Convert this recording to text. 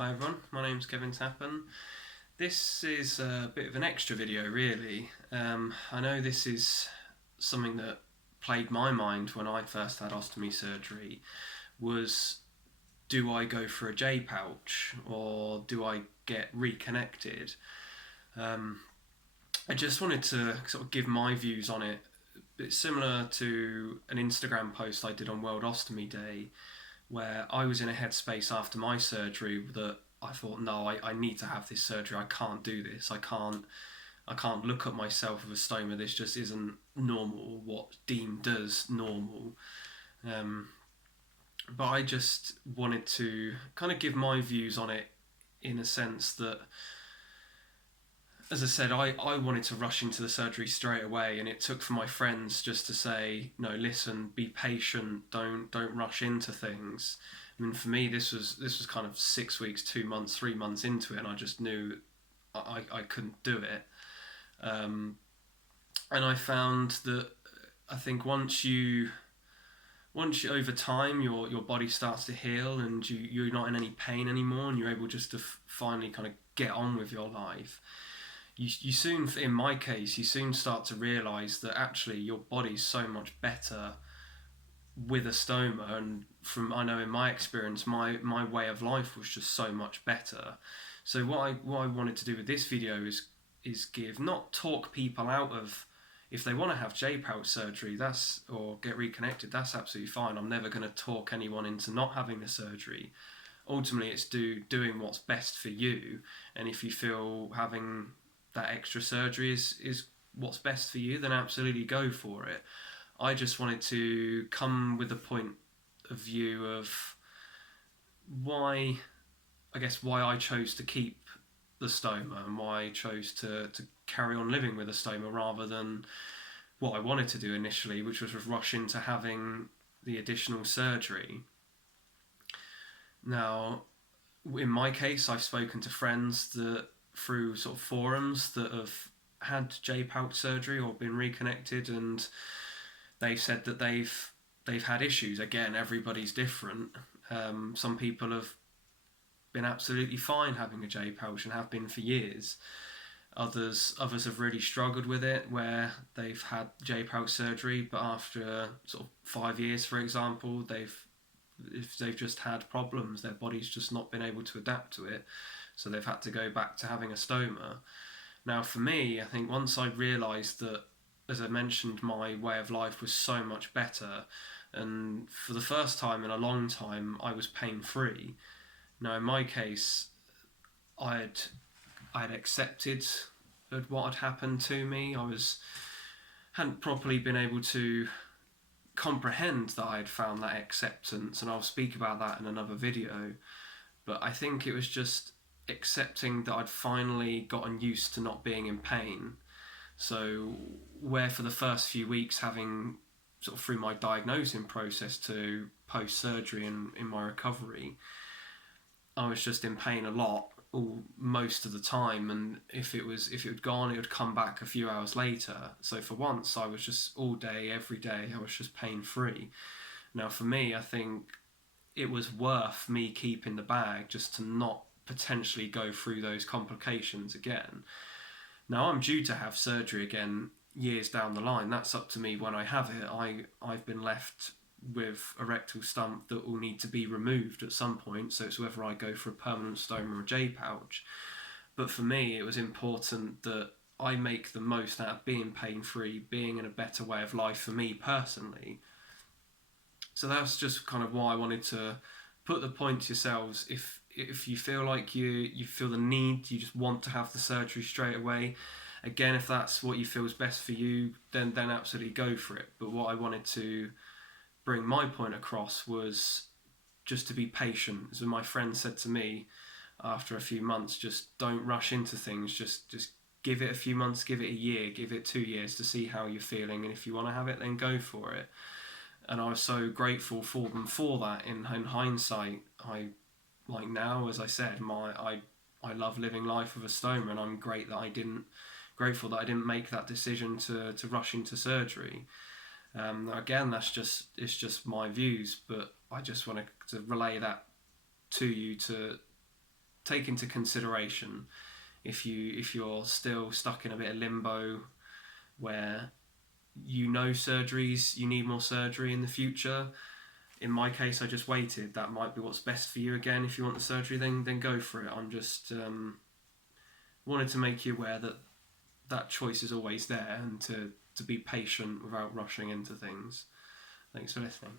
Hi everyone, my name's Kevin Tappan. This is a bit of an extra video really. I know this is something that plagued my mind when I first had ostomy surgery was, do I go for a Jpouch or do I get reconnected? Um, I just wanted to sort of give my views on it. It's similar to an Instagram post I did on World Ostomy Day where I was in a headspace after my surgery that I thought, no, I need to have this surgery. I can't do this. I can't look at myself with a stoma. This just isn't normal. What deemed as normal. Um, but I just wanted to kind of give my views on it in a sense that, as I said, I wanted to rush into the surgery straight away, and it took for my friends just to say, no, listen, be patient, don't rush into things. I mean, for me, this was kind of 6 weeks, 2 months, 3 months into it, and I just knew I couldn't do it. Um, and I found that I think once you over time your body starts to heal and you're not in any pain anymore and you're able just to finally kind of get on with your life, you soon, in my case, you soon start to realize that actually your body's so much better with a stoma. And from, I know in my experience, my way of life was just so much better. So what I wanted to do with this video is give, not talk people out of, if they want to have J-pouch surgery, that's, or get reconnected, that's absolutely fine. I'm never going to talk anyone into not having the surgery. Ultimately, it's doing what's best for you, and if you feel having that extra surgery is what's best for you, then absolutely go for it. I just wanted to come with a point of view of why, I guess, why I chose to keep the stoma and why I chose to carry on living with a stoma rather than what I wanted to do initially, which was rush into having the additional surgery. Now, in my case, I've spoken to friends that through sort of forums that have had J-pouch surgery or been reconnected, and they've said that they've had issues. Again, everybody's different. Some people have been absolutely fine having a J-pouch and have been for years. Others have really struggled with it, where they've had J-pouch surgery, but after sort of 5 years, for example, they've just had problems. Their body's just not been able to adapt to it, so they've had to go back to having a stoma. Now, for me, I think once I realised that, as I mentioned, my way of life was so much better, and for the first time in a long time, I was pain free. Now, in my case, I'd accepted what had happened to me. Hadn't properly been able to comprehend that I had found that acceptance, and I'll speak about that in another video. But I think it was just accepting that I'd finally gotten used to not being in pain. So, where for the first few weeks, having sort of through my diagnosing process to post surgery and in my recovery, I was just in pain a lot, most of the time, and if it had gone, it would come back a few hours later. So for once, I was just all day, every day, I was just pain free. Now, for me, I think it was worth me keeping the bag just to not potentially go through those complications again. Now, I'm due to have surgery again years down the line. That's up to me when I have it. I've been left with a rectal stump that will need to be removed at some point, so it's whether I go for a permanent stoma or a J-pouch. But for me, it was important that I make the most out of being pain-free, being in a better way of life for me personally. So that's just kind of why I wanted to put the point to yourselves. If you feel like you feel the need, you just want to have the surgery straight away, again, if that's what you feel is best for you, then absolutely go for it. But what I wanted to bring my point across was just to be patient. As my friend said to me after a few months, just don't rush into things. Just give it a few months, give it a year, give it 2 years to see how you're feeling, and if you want to have it, then go for it. And I was so grateful for them for that. In hindsight, I, like now, as I said, I love living life with a stoma, and I'm grateful that I didn't make that decision to rush into surgery. Again, it's just my views, but I just want to relay that to you to take into consideration if you're still stuck in a bit of limbo where you need more surgery in the future. In my case, I just waited. That might be what's best for you. Again, if you want the surgery, then go for it. I'm just wanted to make you aware that choice is always there, and to be patient without rushing into things. Thanks for listening.